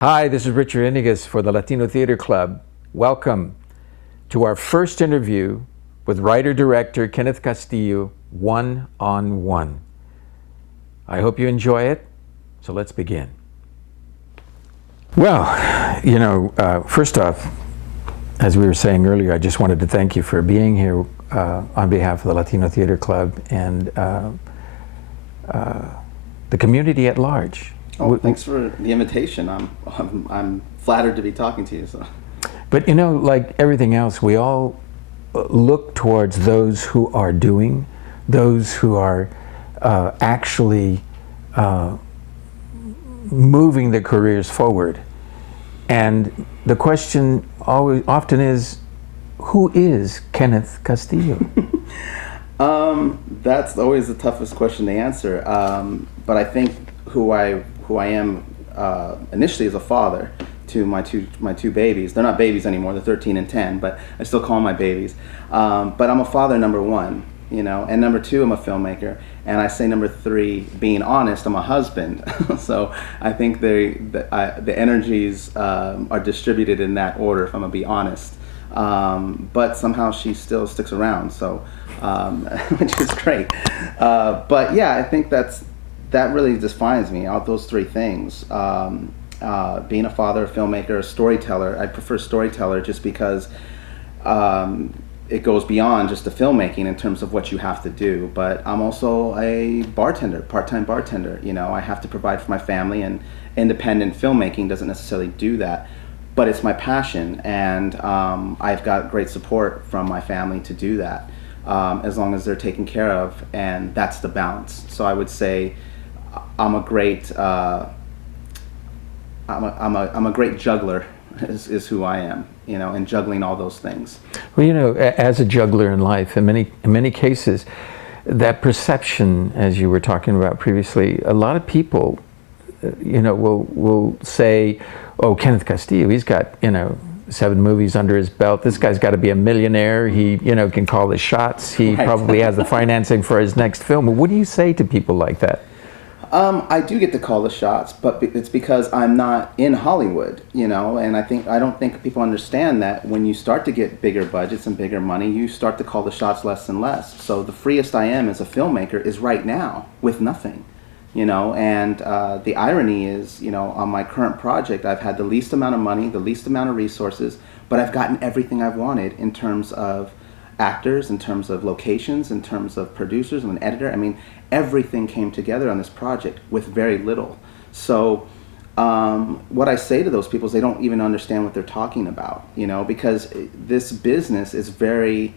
Hi, this is Richard Inigas for the Latino Theater Club. Welcome to our first interview with writer-director Kenneth Castillo, one-on-one. I hope you enjoy it, so let's begin. Well, first off, as we were saying earlier, I just wanted to thank you for being here on behalf of the Latino Theater Club and the community at large. Oh, thanks for the invitation. I'm flattered to be talking to you. So. But like everything else, we all look towards those who are doing, those who are actually moving their careers forward. And the question often is, who is Kenneth Castillo? That's always the toughest question to answer. But I think who I am initially as a father to my two babies. They're not babies anymore. They're 13 and 10, but I still call them my babies. But I'm a father, number one, and number two, I'm a filmmaker. And I say number three, being honest, I'm a husband. So I think the energies are distributed in that order, if I'm gonna be honest. But somehow she still sticks around, so which is great. But yeah, I think that really defines me. All those three things: being a father, a filmmaker, a storyteller. I prefer storyteller just because it goes beyond just the filmmaking in terms of what you have to do. But I'm also a bartender, part-time bartender. I have to provide for my family, and independent filmmaking doesn't necessarily do that. But it's my passion, and I've got great support from my family to do that, as long as they're taken care of, and that's the balance. So I would say I'm a great I'm a great juggler is who I am, and juggling all those things. Well, as a juggler in life, in many cases, that perception, as you were talking about previously, a lot of people, will say, "Oh, Kenneth Castillo, he's got 7 movies under his belt. This guy's got to be a millionaire. He can call the shots. He Right. probably has the financing for his next film." What do you say to people like that? I do get to call the shots, but it's because I'm not in Hollywood, and I don't think people understand that when you start to get bigger budgets and bigger money, you start to call the shots less and less. So the freest I am as a filmmaker is right now with nothing, and the irony is, on my current project, I've had the least amount of money, the least amount of resources, but I've gotten everything I've wanted in terms of actors, in terms of locations, in terms of producers and an editor. I mean, everything came together on this project with very little. So what I say to those people is they don't even understand what they're talking about, because this business is very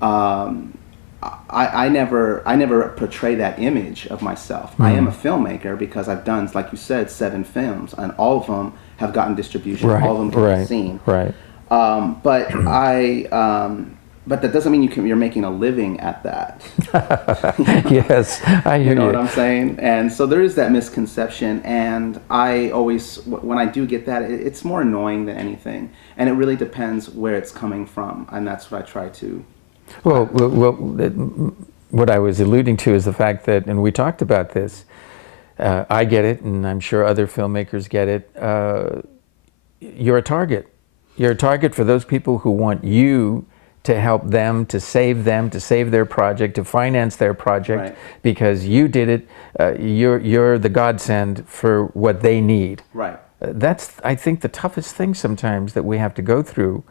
I never portray that image of myself. I am a filmmaker because I've done, like you said, 7 films, and all of them have gotten distribution. Right, all of them get right, seen. right. But that doesn't mean you're making a living at that. Yes, I hear you. You know what I'm saying? And so there is that misconception, and I always, when I do get that, it's more annoying than anything, and it really depends where it's coming from, and that's what I try to. What I was alluding to is the fact that, and we talked about this, I get it, and I'm sure other filmmakers get it, you're a target. You're a target for those people who want you to help them, to save their project, to finance their project, Right. because you did it. You're the godsend for what they need. Right. That's, I think, the toughest thing sometimes that we have to go through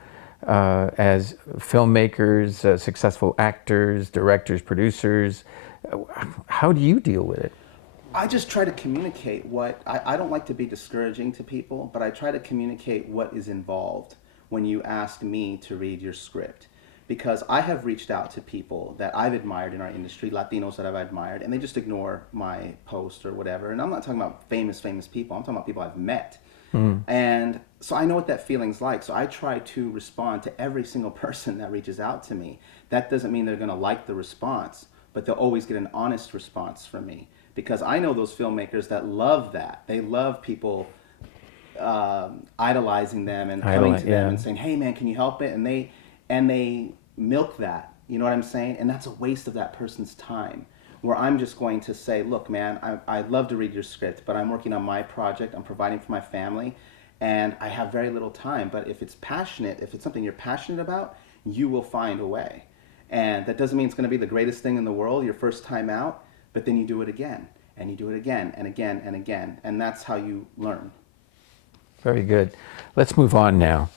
as filmmakers, successful actors, directors, producers. How do you deal with it? I just try to communicate what I don't like to be discouraging to people, but I try to communicate what is involved when you ask me to read your script. Because I have reached out to people that I've admired in our industry, Latinos that I've admired, and they just ignore my post or whatever. And I'm not talking about famous people. I'm talking about people I've met. And so I know what that feeling's like. So I try to respond to every single person that reaches out to me. That doesn't mean they're going to like the response, but they'll always get an honest response from me. Because I know those filmmakers that love that. They love people idolizing them and coming to them and saying, "Hey man, can you help it?" And they milk that. You know what I'm saying? And that's a waste of that person's time. where I'm just going to say, look, man, I'd love to read your script, but I'm working on my project, I'm providing for my family, and I have very little time. But if it's passionate, if it's something you're passionate about, you will find a way. And that doesn't mean it's going to be the greatest thing in the world your first time out, but then you do it again, and you do it again, and again, and again. And that's how you learn. Very good. Let's move on now.